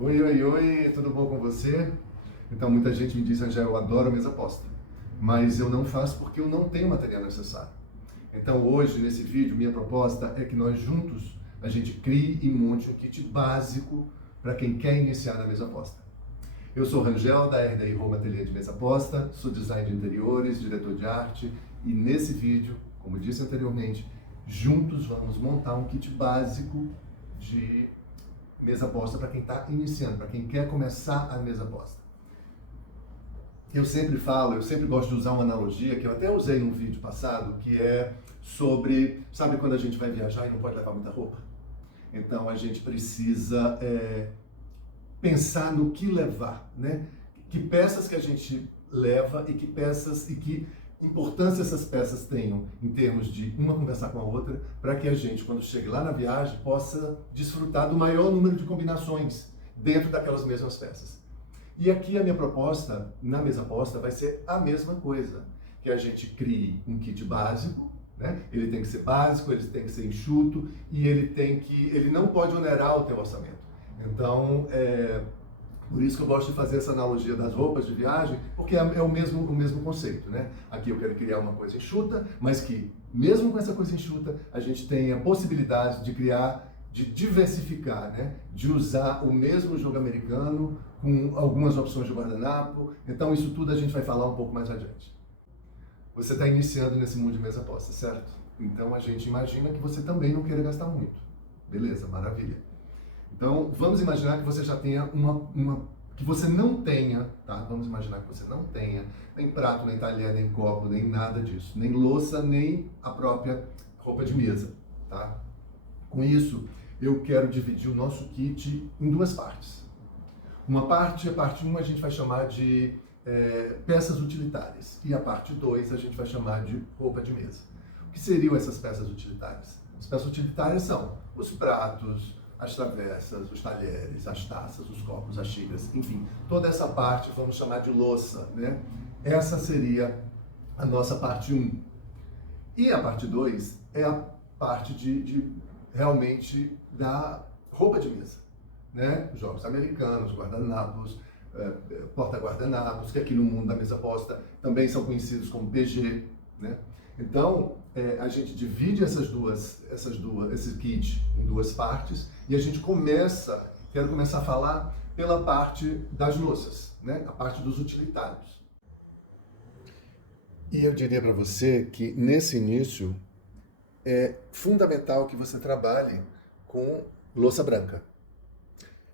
Oi, oi, oi, tudo bom com você? Então, muita gente me diz, Angel, eu adoro a mesa posta, mas eu não faço porque eu não tenho o material necessário. Então, hoje, nesse vídeo, minha proposta é que nós juntos, a gente crie e monte um kit básico para quem quer iniciar na mesa posta. Eu sou Rangel, da RDI Home Ateliê de Mesa Posta, sou designer de interiores, diretor de arte, e nesse vídeo, como disse anteriormente, juntos vamos montar um kit básico de mesa posta para quem está iniciando, para quem quer começar a mesa posta. Eu sempre gosto de usar uma analogia que eu até usei num vídeo passado, que é sobre, sabe quando a gente vai viajar e não pode levar muita roupa? Então a gente precisa pensar no que levar, né? Que peças que a gente leva e que importância essas peças tenham em termos de uma conversar com a outra, para que a gente, quando chegue lá na viagem, possa desfrutar do maior número de combinações dentro daquelas mesmas peças. E aqui a minha proposta, na mesa posta, vai ser a mesma coisa, que a gente crie um kit básico, né? Ele tem que ser básico, ele tem que ser enxuto e ele não pode onerar o teu orçamento. Então, por isso que eu gosto de fazer essa analogia das roupas de viagem, porque é o mesmo conceito, né? Aqui eu quero criar uma coisa enxuta, mas que, mesmo com essa coisa enxuta, a gente tem a possibilidade de criar, de diversificar, né? De usar o mesmo jogo americano com algumas opções de guardanapo. Então, isso tudo a gente vai falar um pouco mais adiante. Você está iniciando nesse mundo de mesa posta, certo? Então, a gente imagina que você também não queira gastar muito. Beleza, maravilha. Então, vamos imaginar que você já tenha que você não tenha, tá? Vamos imaginar que você não tenha nem prato, nem talher, nem copo, nem nada disso. Nem louça, nem a própria roupa de mesa, tá? Com isso, eu quero dividir o nosso kit em duas partes. A parte 1 a gente vai chamar de peças utilitárias. E a parte 2 a gente vai chamar de roupa de mesa. O que seriam essas peças utilitárias? As peças utilitárias são os pratos, as travessas, os talheres, as taças, os copos, as xícaras, enfim, toda essa parte vamos chamar de louça, né? Essa seria a nossa parte 1. E a parte 2 é a parte de realmente da roupa de mesa, né? Jogos americanos, guardanapos, porta-guardanapos, que aqui no mundo da mesa posta também são conhecidos como PG, né? Então, a gente divide esse kit em duas partes e a gente quero começar a falar pela parte das louças, né? A parte dos utilitários. E eu diria para você que nesse início é fundamental que você trabalhe com louça branca.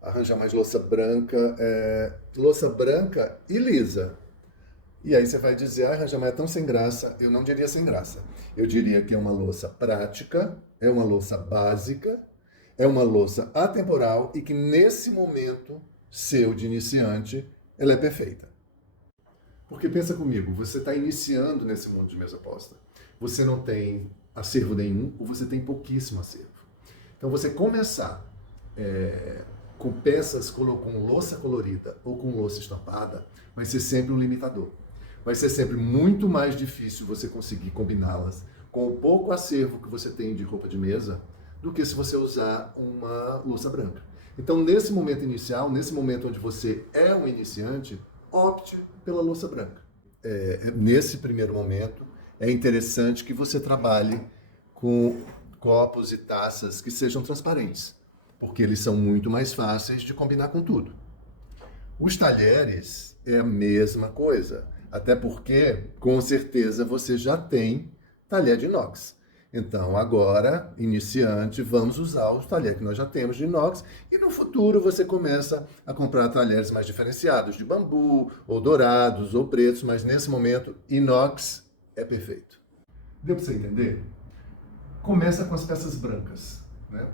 Arranjar mais louça branca e lisa. E aí você vai dizer, Ranja, mas é tão sem graça. Eu não diria sem graça. Eu diria que é uma louça prática, é uma louça básica, é uma louça atemporal e que nesse momento seu de iniciante, ela é perfeita. Porque pensa comigo, você está iniciando nesse mundo de mesa posta. Você não tem acervo nenhum ou você tem pouquíssimo acervo. Então você começar com peças com louça colorida ou com louça estampada vai ser sempre um limitador. Vai ser sempre muito mais difícil você conseguir combiná-las com o pouco acervo que você tem de roupa de mesa do que se você usar uma louça branca. Então, nesse momento inicial, nesse momento onde você é um iniciante, opte pela louça branca. Nesse primeiro momento, é interessante que você trabalhe com copos e taças que sejam transparentes, porque eles são muito mais fáceis de combinar com tudo. Os talheres é a mesma coisa, até porque, com certeza, você já tem talher de inox. Então, agora, iniciante, vamos usar os talheres que nós já temos de inox e no futuro você começa a comprar talheres mais diferenciados, de bambu, ou dourados, ou pretos, mas nesse momento, inox é perfeito. Deu para você entender? Começa com as peças brancas, né?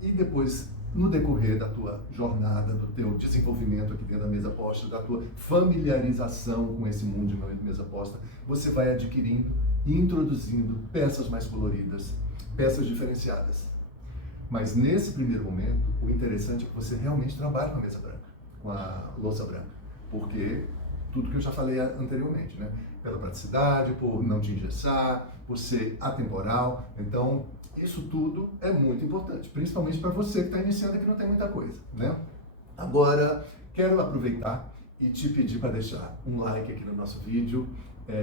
E depois, no decorrer da tua jornada, do teu desenvolvimento aqui dentro da mesa posta, da tua familiarização com esse mundo de mesa posta, você vai adquirindo e introduzindo peças mais coloridas, peças diferenciadas. Mas nesse primeiro momento, o interessante é que você realmente trabalhe com a mesa branca, com a louça branca, porque tudo que eu já falei anteriormente, né? Pela praticidade, por não te engessar, por ser atemporal. Então, isso tudo é muito importante, principalmente para você que está iniciando e que não tem muita coisa, né? Agora, quero aproveitar e te pedir para deixar um like aqui no nosso vídeo,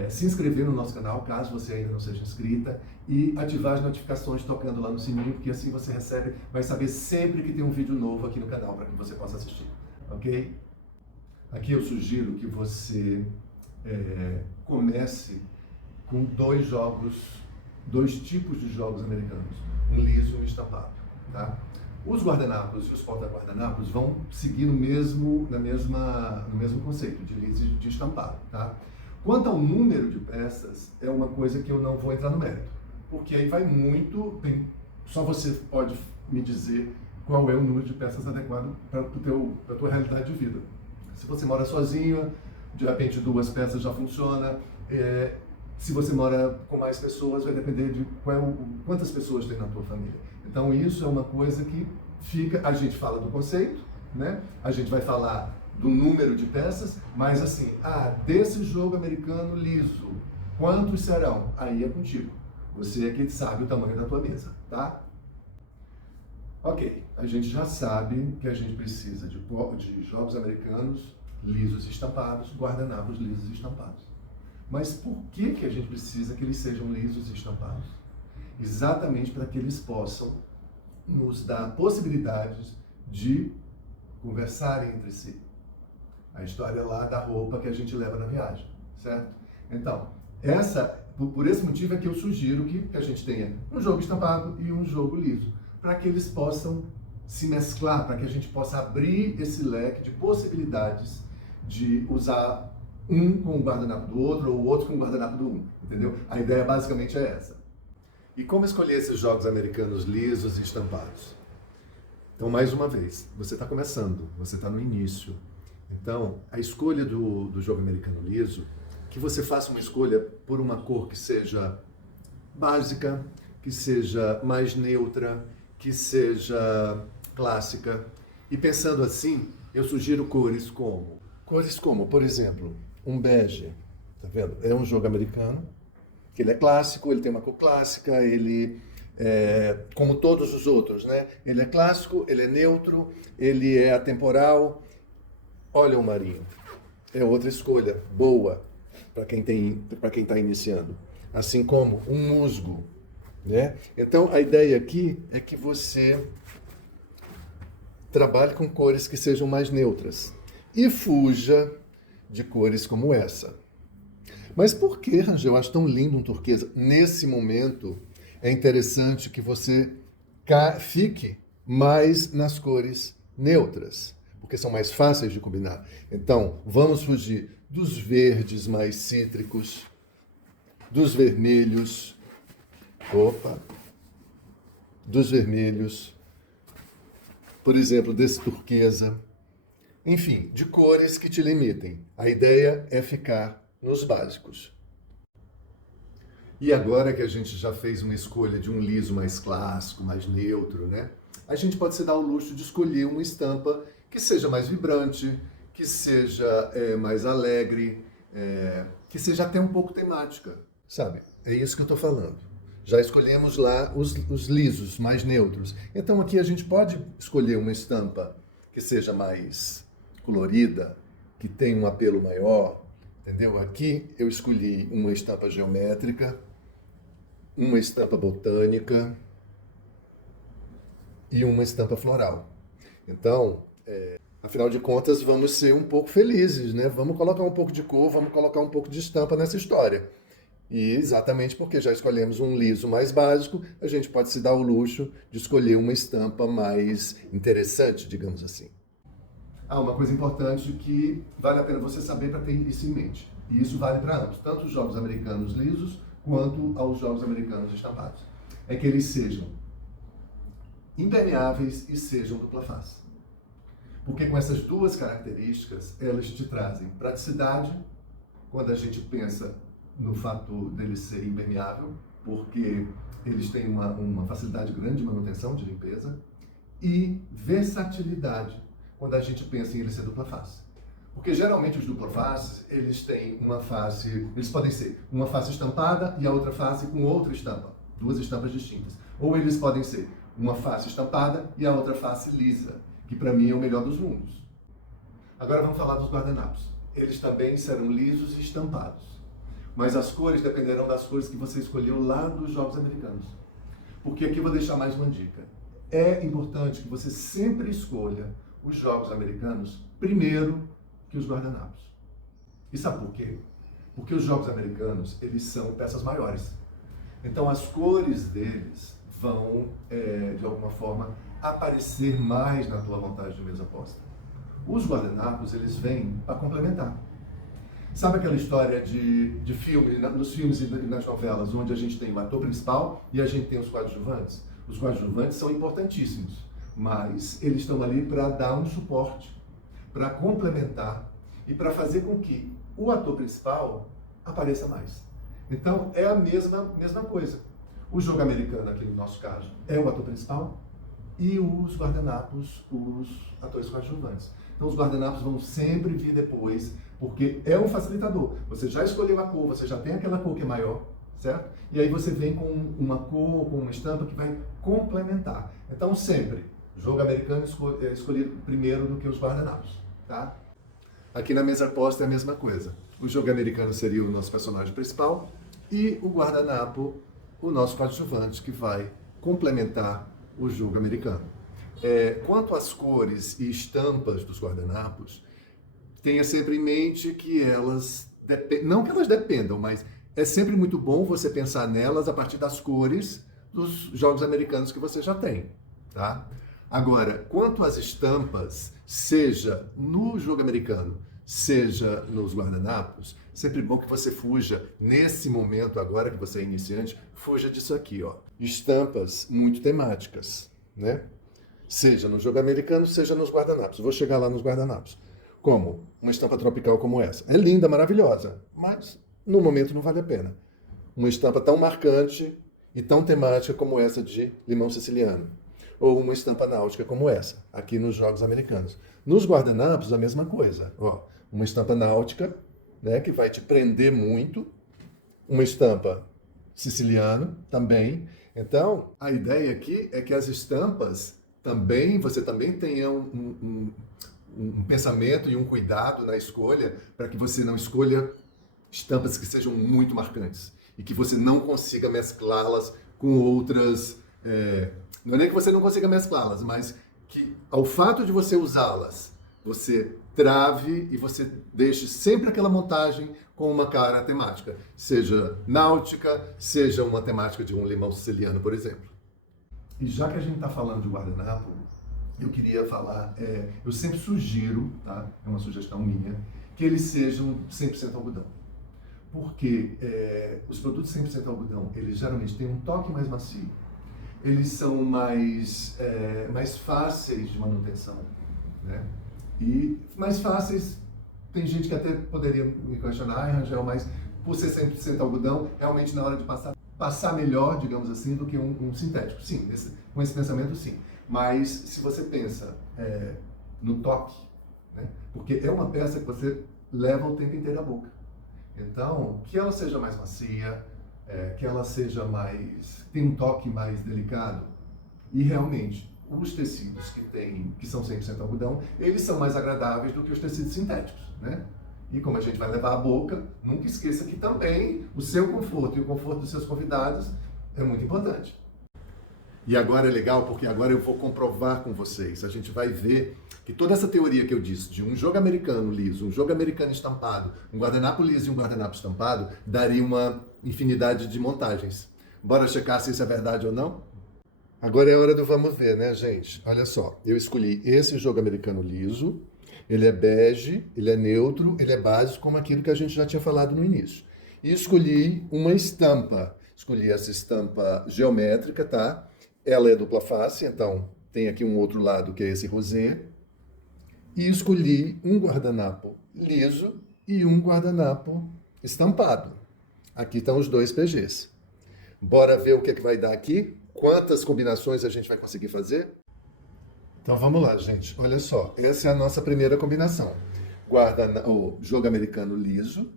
se inscrever no nosso canal, caso você ainda não seja inscrita, e ativar as notificações tocando lá no sininho, porque assim você vai saber sempre que tem um vídeo novo aqui no canal para que você possa assistir, ok? Aqui eu sugiro que você comece com dois tipos de jogos americanos, um liso e um estampado, tá? Os guardanapos e os porta-guardanapos vão seguir no mesmo conceito de liso e de estampado, tá? Quanto ao número de peças, é uma coisa que eu não vou entrar no mérito, porque aí vai muito, só você pode me dizer qual é o número de peças adequado para a tua realidade de vida. Se você mora sozinho, de repente 2 peças já funciona. Se você mora com mais pessoas, vai depender de quantas pessoas tem na tua família. Então isso é uma coisa que a gente fala do conceito, né? A gente vai falar do número de peças, mas assim, desse jogo americano liso, quantos serão? Aí é contigo. Você é que sabe o tamanho da tua mesa, tá? Ok, a gente já sabe que a gente precisa de jogos americanos lisos e estampados, guardanapos lisos e estampados. Mas por que a gente precisa que eles sejam lisos e estampados? Exatamente para que eles possam nos dar possibilidades de conversarem entre si. A história lá da roupa que a gente leva na viagem, certo? Então, por esse motivo é que eu sugiro que a gente tenha um jogo estampado e um jogo liso, para que eles possam se mesclar, para que a gente possa abrir esse leque de possibilidades de usar um com o guardanapo do outro ou o outro com o guardanapo do um, entendeu? A ideia basicamente é essa. E como escolher esses jogos americanos lisos e estampados? Então, mais uma vez, você está começando, você está no início. Então, a escolha do jogo americano liso, que você faça uma escolha por uma cor que seja básica, que seja mais neutra, que seja clássica. E pensando assim, eu sugiro cores como, por exemplo, um bege, tá vendo? É um jogo americano, que ele é clássico, ele tem uma cor clássica, ele como todos os outros, né? Ele é clássico, ele é neutro, ele é atemporal. Olha o marinho, é outra escolha boa para quem está iniciando. Assim como um musgo, né? Então a ideia aqui é que você trabalhe com cores que sejam mais neutras e fuja de cores como essa. Mas por que, Rangel, eu acho tão lindo um turquesa? Nesse momento é interessante que você fique mais nas cores neutras, porque são mais fáceis de combinar. Então, vamos fugir dos verdes mais cítricos, dos vermelhos, dos vermelhos, por exemplo, desse turquesa. Enfim, de cores que te limitem. A ideia é ficar nos básicos. E agora que a gente já fez uma escolha de um liso mais clássico, mais neutro, né? A gente pode se dar o luxo de escolher uma estampa que seja mais vibrante, que seja mais alegre, que seja até um pouco temática, sabe? É isso que eu estou falando. Já escolhemos lá os lisos, mais neutros. Então aqui a gente pode escolher uma estampa que seja mais colorida, que tenha um apelo maior, entendeu? Aqui eu escolhi uma estampa geométrica, uma estampa botânica e uma estampa floral. Então, afinal de contas, vamos ser um pouco felizes, né? Vamos colocar um pouco de cor, vamos colocar um pouco de estampa nessa história. E exatamente porque já escolhemos um liso mais básico, a gente pode se dar o luxo de escolher uma estampa mais interessante, digamos assim. Uma coisa importante que vale a pena você saber para ter isso em mente. E isso vale para ambos, tanto os jogos americanos lisos quanto aos jogos americanos estampados. É que eles sejam impermeáveis e sejam dupla face. Porque com essas duas características, elas te trazem praticidade, quando a gente pensa no fato dele ser impermeável, porque eles têm uma facilidade grande de manutenção, de limpeza, e versatilidade, quando a gente pensa em ele ser dupla face. Porque geralmente os dupla faces, eles têm uma face, eles podem ser uma face estampada e a outra face com outra estampa, duas estampas distintas. Ou eles podem ser uma face estampada e a outra face lisa, que para mim é o melhor dos mundos. Agora vamos falar dos guardanapos. Eles também serão lisos e estampados. Mas as cores dependerão das cores que você escolheu lá dos Jogos Americanos. Porque aqui eu vou deixar mais uma dica. É importante que você sempre escolha os Jogos Americanos primeiro que os guardanapos. E sabe por quê? Porque os Jogos Americanos, eles são peças maiores. Então as cores deles vão, de alguma forma, aparecer mais na tua montagem de mesa aposta. Os guardanapos, eles vêm para complementar. Sabe aquela história de filme, nos filmes e nas novelas, onde a gente tem o ator principal e a gente tem os coadjuvantes? Os coadjuvantes são importantíssimos, mas eles estão ali para dar um suporte, para complementar e para fazer com que o ator principal apareça mais. Então, é a mesma coisa. O jogo americano, aqui no nosso caso, é o ator principal e os guardanapos, os atores coadjuvantes. Então, os guardanapos vão sempre vir depois, porque é um facilitador. Você já escolheu a cor, você já tem aquela cor que é maior, certo? E aí você vem com uma cor, com uma estampa que vai complementar. Então, sempre, jogo americano é escolhido primeiro do que os guardanapos, tá? Aqui na mesa aposta é a mesma coisa. O jogo americano seria o nosso personagem principal e o guardanapo, o nosso coadjuvante, que vai complementar o jogo americano. Quanto às cores e estampas dos guardanapos, tenha sempre em mente que elas, não que elas dependam, mas é sempre muito bom você pensar nelas a partir das cores dos jogos americanos que você já tem, tá? Agora, quanto às estampas, seja no jogo americano, seja nos guardanapos, sempre bom que você fuja, nesse momento agora que você é iniciante, fuja disso aqui, ó. Estampas muito temáticas, né? Seja no jogo americano, seja nos guardanapos. Vou chegar lá nos guardanapos. Como? Uma estampa tropical como essa. É linda, maravilhosa, mas no momento não vale a pena. Uma estampa tão marcante e tão temática como essa de limão siciliano. Ou uma estampa náutica como essa, aqui nos Jogos Americanos. Nos guardanapos, a mesma coisa. Ó, uma estampa náutica, né, que vai te prender muito. Uma estampa siciliano também. Então, a ideia aqui é que as estampas também, você também tenha um pensamento e um cuidado na escolha para que você não escolha estampas que sejam muito marcantes e que você não consiga mesclá-las com outras... não é nem que você não consiga mesclá-las, mas que ao fato de você usá-las, você trave e você deixe sempre aquela montagem com uma cara temática, seja náutica, seja uma temática de um limão siciliano, por exemplo. E já que a gente está falando de guardanapo, eu queria falar, eu sempre sugiro, tá? É uma sugestão minha, que eles sejam 100% algodão. Porque os produtos 100% algodão, eles geralmente têm um toque mais macio, eles são mais fáceis de manutenção, né? E mais fáceis, tem gente que até poderia me questionar, Rangel, mas por ser 100% algodão, realmente na hora de passar melhor, digamos assim, do que um sintético. Sim, com esse pensamento sim. Mas se você pensa no toque, né? Porque é uma peça que você leva o tempo inteiro à boca. Então, que ela seja mais macia, que ela seja tem um toque mais delicado. E realmente, os tecidos que são 100% algodão, eles são mais agradáveis do que os tecidos sintéticos, né? E como a gente vai levar à boca, nunca esqueça que também o seu conforto e o conforto dos seus convidados é muito importante. E agora é legal porque agora eu vou comprovar com vocês. A gente vai ver que toda essa teoria que eu disse de um jogo americano liso, um jogo americano estampado, um guardanapo liso e um guardanapo estampado, daria uma infinidade de montagens. Bora checar se isso é verdade ou não? Agora é a hora do vamos ver, né, gente? Olha só, eu escolhi esse jogo americano liso, ele é bege, ele é neutro, ele é básico, como aquilo que a gente já tinha falado no início. E escolhi uma estampa, escolhi essa estampa geométrica, tá? Ela é dupla face, então tem aqui um outro lado que é esse rosé. E escolhi um guardanapo liso e um guardanapo estampado. Aqui estão os dois PGs. Bora ver o que é que vai dar aqui? Quantas combinações a gente vai conseguir fazer? Então vamos lá, gente. Olha só, essa é a nossa primeira combinação. O jogo americano liso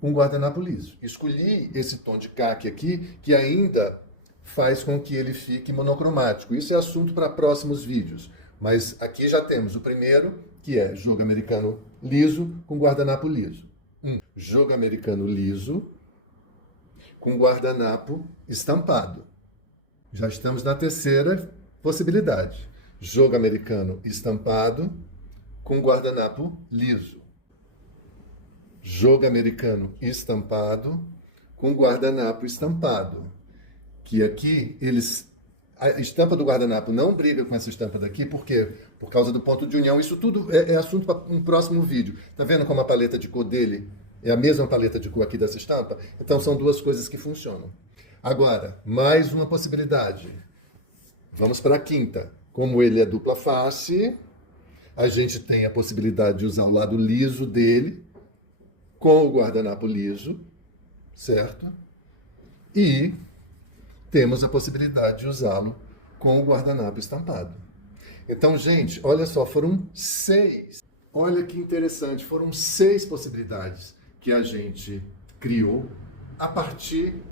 com guardanapo liso. Escolhi esse tom de caqui aqui, que ainda faz com que ele fique monocromático. Isso é assunto para próximos vídeos. Mas aqui já temos o primeiro, que é jogo americano liso com guardanapo liso. Jogo americano liso com guardanapo estampado. Já estamos na terceira possibilidade. Jogo americano estampado com guardanapo liso. Jogo americano estampado com guardanapo estampado. Que aqui a estampa do guardanapo não briga com essa estampa daqui, por quê? Por causa do ponto de união. Isso tudo é assunto para um próximo vídeo. Tá vendo como a paleta de cor dele é a mesma paleta de cor aqui dessa estampa? Então são duas coisas que funcionam. Agora, mais uma possibilidade. Vamos para a quinta. Como ele é dupla face, a gente tem a possibilidade de usar o lado liso dele com o guardanapo liso, certo? E temos a possibilidade de usá-lo com o guardanapo estampado. Então, gente, olha só, foram 6. Olha que interessante, foram 6 possibilidades que a gente criou a partir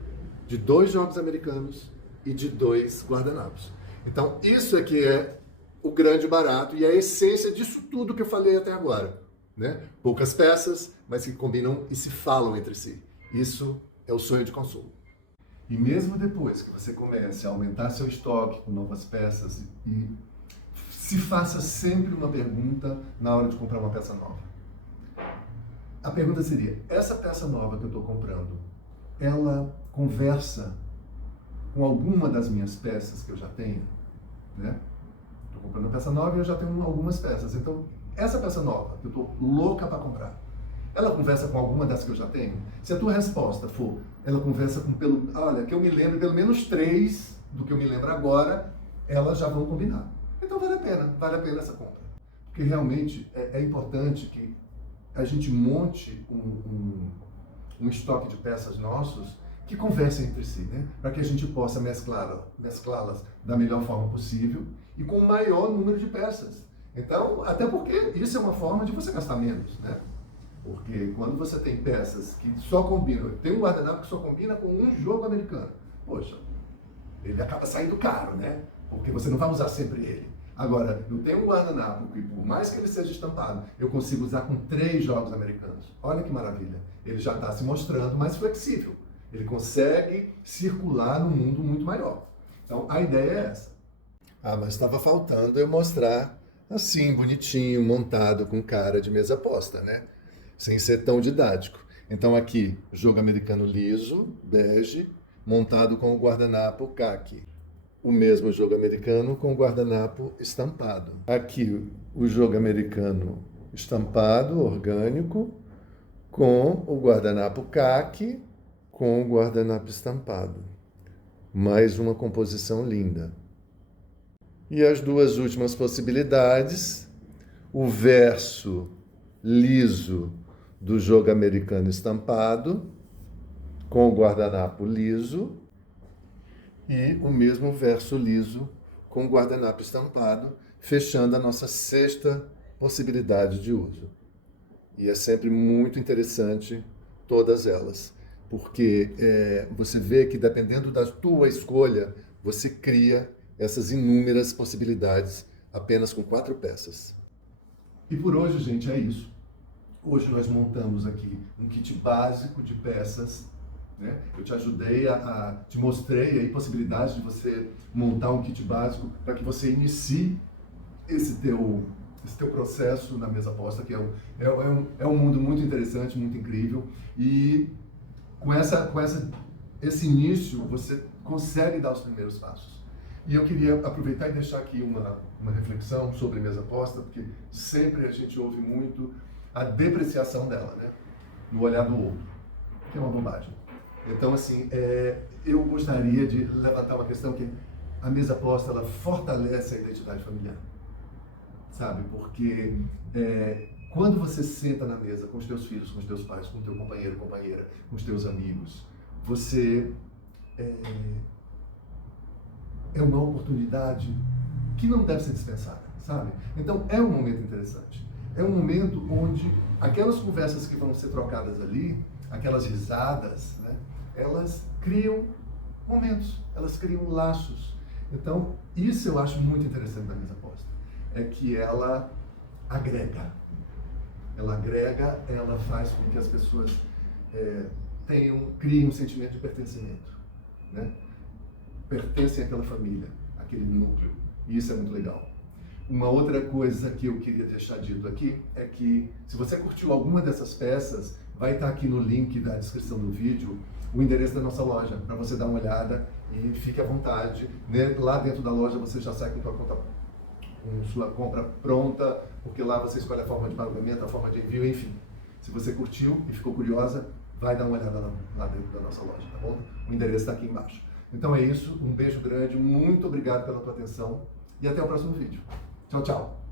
de 2 jogos americanos e de 2 guardanapos. Então, isso é que é o grande barato e a essência disso tudo que eu falei até agora, né? Poucas peças, mas que combinam e se falam entre si. Isso é o sonho de consumo. E mesmo depois que você comece a aumentar seu estoque com novas peças, e se faça sempre uma pergunta na hora de comprar uma peça nova. A pergunta seria: essa peça nova que eu estou comprando, ela conversa com alguma das minhas peças que eu já tenho? Né? Estou comprando uma peça nova e eu já tenho algumas peças. Então, essa peça nova que eu estou louca para comprar, ela conversa com alguma das que eu já tenho? Se a tua resposta for, ela conversa com olha, que eu me lembro pelo menos 3 do que eu me lembro agora, elas já vão combinar. Então vale a pena essa compra. Porque realmente é importante que a gente monte um estoque de peças nossos que conversem entre si, né? Para que a gente possa mesclá-las da melhor forma possível e com o maior número de peças. Então, até porque isso é uma forma de você gastar menos, né? Porque quando você tem peças que só combinam, tem um guardanapo que só combina com um jogo americano, poxa, ele acaba saindo caro, né? Porque você não vai usar sempre ele. Agora, eu tenho um guardanapo que, por mais que ele seja estampado, eu consigo usar com 3 jogos americanos. Olha que maravilha. Ele já está se mostrando mais flexível. Ele consegue circular num mundo muito maior. Então, a ideia é essa. Ah, mas estava faltando eu mostrar assim, bonitinho, montado, com cara de mesa posta, né? Sem ser tão didático. Então aqui, jogo americano liso, bege, montado com o guardanapo caqui. O mesmo jogo americano com o guardanapo estampado. Aqui, o jogo americano estampado, orgânico, com o guardanapo caqui, com o guardanapo estampado. Mais uma composição linda. E as duas últimas possibilidades, o verso liso do jogo americano estampado, com o guardanapo liso, e o mesmo verso liso com o guardanapo estampado, fechando a nossa 6ª possibilidade de uso. E é sempre muito interessante todas elas, porque você vê que dependendo da tua escolha, você cria essas inúmeras possibilidades apenas com 4 peças. E por hoje, gente, é isso. Hoje nós montamos aqui um kit básico de peças, né? Eu te ajudei, te mostrei aí possibilidades de você montar um kit básico para que você inicie esse teu processo na mesa posta, que é um mundo muito interessante, muito incrível. E com esse início, você consegue dar os primeiros passos. E eu queria aproveitar e deixar aqui uma reflexão sobre mesa posta, porque sempre a gente ouve muito a depreciação dela, né? No olhar do outro, que é uma bobagem. Então, assim, eu gostaria de levantar uma questão que a mesa posta, ela fortalece a identidade familiar, sabe? Porque quando você senta na mesa com os teus filhos, com os teus pais, com o teu companheiro, companheira, com os teus amigos, você é uma oportunidade que não deve ser dispensada, sabe? Então, é um momento interessante. É um momento onde aquelas conversas que vão ser trocadas ali, aquelas risadas, né, elas criam momentos, elas criam laços. Então, isso eu acho muito interessante da mesa posta. é que ela agrega. Ela agrega, ela faz com que as pessoas criem um sentimento de pertencimento, né? Pertencem àquela família, àquele núcleo, e isso é muito legal. Uma outra coisa que eu queria deixar dito aqui é que, se você curtiu alguma dessas peças, vai estar aqui no link da descrição do vídeo o endereço da nossa loja, para você dar uma olhada e fique à vontade. Lá dentro da loja você já sai com sua compra pronta, porque lá você escolhe a forma de pagamento, a forma de envio, enfim. Se você curtiu e ficou curiosa, vai dar uma olhada lá dentro da nossa loja, tá bom? O endereço está aqui embaixo. Então é isso, um beijo grande, muito obrigado pela tua atenção e até o próximo vídeo. Tchau, tchau!